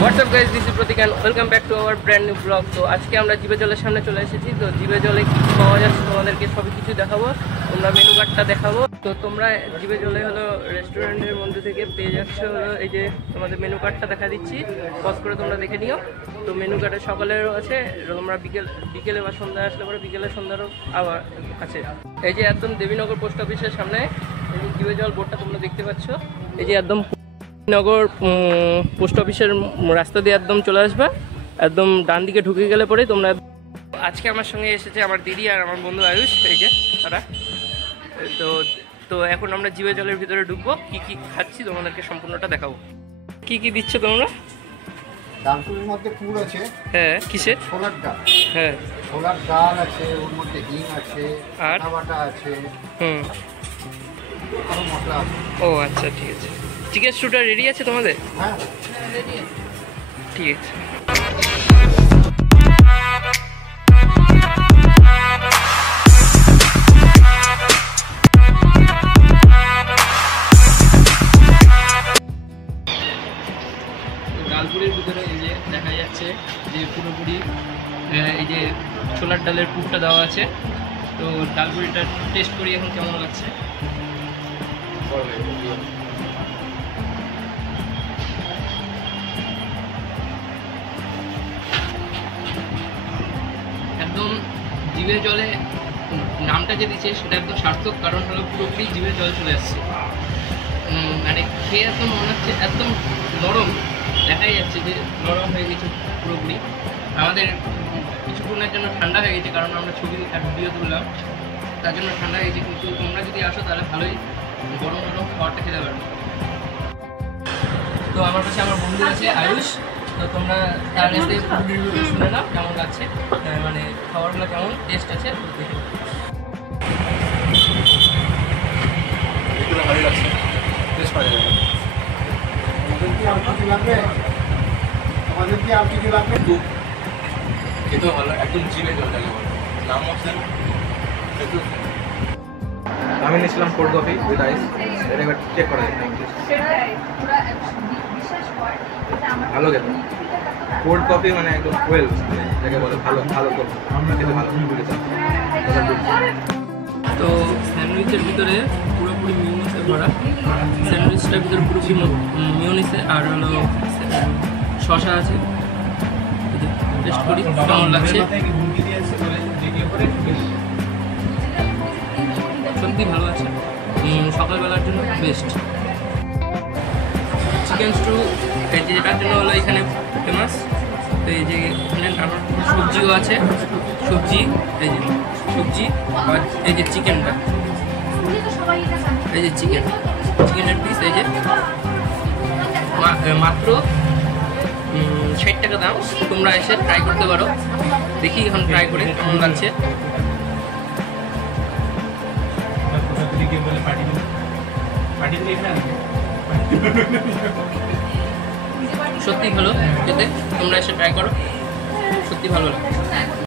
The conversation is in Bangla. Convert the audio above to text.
WhatsApp guys, this is Pratik and welcome back to our brand new blog. তো আজকে আমরা জিভে জলের সামনে চলে এসেছি। তো জিভে জলে কী কী পাওয়া যাচ্ছে তোমাদেরকে সবই কিছু দেখাবো, তোমরা মেনু কার্ডটা দেখাবো। তো তোমরা জিভে জলে হলো রেস্টুরেন্টের মধ্যে থেকে পেয়ে যাচ্ছ হলো এই যে তোমাদের মেনু কার্ডটা দেখা দিচ্ছি, পজ করে তোমরা দেখে নিও। তো মেনু কার্ডে সকালেরও আছে, তোমরা বিকেলে বা সন্ধ্যায় আসলে পরে বিকেলে সন্ধ্যারও আবার আছে। এই যে একদম দেবীনগর পোস্ট অফিসের সামনে এই যে জিভে জল বোর্ডটা তোমরা দেখতে পাচ্ছ। এই যে একদম নগর পোস্ট অফিসের রাস্তা দিয়ে একদম চলে আসবে, একদম ডান দিকে ঢুকে গেলে পরে তোমরা। আজকে আমার সঙ্গে এসেছে আমার দিদি আর আমার বন্ধু আয়ুষ, এই যে তারা। তো এখন আমরা জিভে জলের ভিতরে ঢুকবো, কি কি খাচ্ছি তোমাদেরকে সম্পূর্ণটা দেখাবো। কি কি দিচ্ছ তোমরা? ডালপুরির মধ্যে পুর আছে। হ্যাঁ, কিসের? ছোলার ডাল। হ্যাঁ, ছোলার ডাল আছে, ওর মধ্যে হিং আছে, আর বাটা আছে, আরো মশলা আছে। ও আচ্ছা, ঠিক আছে। চিকেন স্টুটা রেডি আছে তোমাদের? হ্যাঁ, ঠিক আছে। ডালপুরির ভিতরে এই যে দেখা যাচ্ছে যে পুরোপুরি এই যে ছোলার ডালের পুরটা দেওয়া আছে। তো ডালপুরিটা টেস্ট করি এখন কেমন লাগছে। একদম জিভে জলে নামটা যে দিচ্ছে সেটা একদম সার্থক, কারণ হলো পুরোপুরি জিভে জল চলে আসছে। মানে খেয়ে একদম মনে হচ্ছে একদম নরম, দেখাই যাচ্ছে যে নরম হয়ে গেছে পুরোপুরি। আমাদের কিছুক্ষণের জন্য ঠান্ডা হয়ে গেছে, কারণ আমরা ছবি আর ভিডিও তুললাম, তার জন্য ঠান্ডা হয়ে গেছে। কিন্তু তোমরা যদি আসো তাহলে ভালোই গরম গরম খাবারটা খেতে পারবে। তো আমার কাছে আমার বন্ধু আছে আয়ুষ, তো তোমরা তার কাছে শুনে নাও কেমন লাগছে, মানে খাবারগুলো কেমন টেস্ট আছে দেখে। এগুলো ভালোই লাগছে, টেস্ট পাওয়া যাবে। আমাদের কি আর কিছু লাগবে? খুব খেতেও ভালো, একদম জিভে জল লাগে বলে নাম হচ্ছে একটু। আমি নিয়েছিলাম কোল্ড কফি উইথ আইস, এটা একবার চেক করা যায়। ভালো খেতে, কোল্ড কফি মানে একদম ওয়েল যাকে বলে ভালো ভালো কফি, খেতে ভালো খেতে। তো স্যান্ডউইচের ভিতরে পুরোপুরি মিউনিসে ভরা, স্যান্ডউইচটার ভিতরে পুরোপুরি মিউনিসে আর হলো শসা আছে। টেস্ট করি কেমন লাগছে। সত্যি ভালো আছে, সকালবেলার জন্য বেস্ট। চিকেন স্টু এই যে এটার জন্য হলো এখানে ফেমাস। তো এই যে এখানে আমার সবজিও আছে, সবজি এই যে সবজি, আর এই যে চিকেনটা, এই যে চিকেনের পিস, এই যে মাত্র 60 টাকা দাম। তোমরা এসে ট্রাই করতে পারো। দেখি এখন ট্রাই করে কেমন লাগছে। সত্যি ভালো খেতে, তোমরা এসে ট্রাই করো, সত্যি ভালো লাগে।